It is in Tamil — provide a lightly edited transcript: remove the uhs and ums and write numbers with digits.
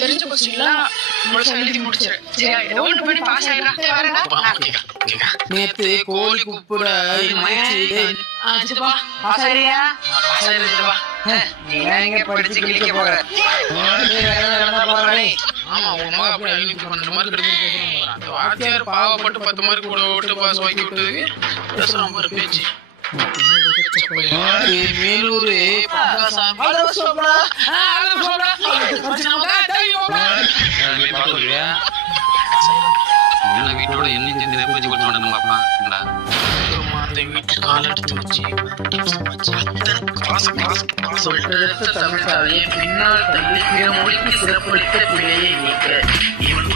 தெரிஞ்ச கொஸ்டின்லாம் முழுசா எழுதி முடிச்சிரு. சரியா? ஏதோ ஒன்று பண்ணி பாஸ் ஆயிடுறா. நேத்து கோழி குப்புற சித்தப்பா பாஸ் ஆயிரியா? பாஸ் ஆயிரு சித்தப்பா. நீ எங்க படிச்சு கிளிக்க போற? ஆமா உன் மகன் அப்படியே 512 மார்க் எடுத்து அந்த வாத்தியார் பாவப்பட்டு 10 மார்க் கூட விட்டு பாஸ் வாங்கி விட்டதுக்கு பேசுறான் பாரு பேச்சு. மேலூரு வீட்டோட என்ன பேச்சு கொடுத்து பாப்பா வீட்டு கால எடுத்து வச்சு பின்னால் தள்ளி பிற மொழிக்கு சிறப்பளித்த பிழையை நீக்க இவன்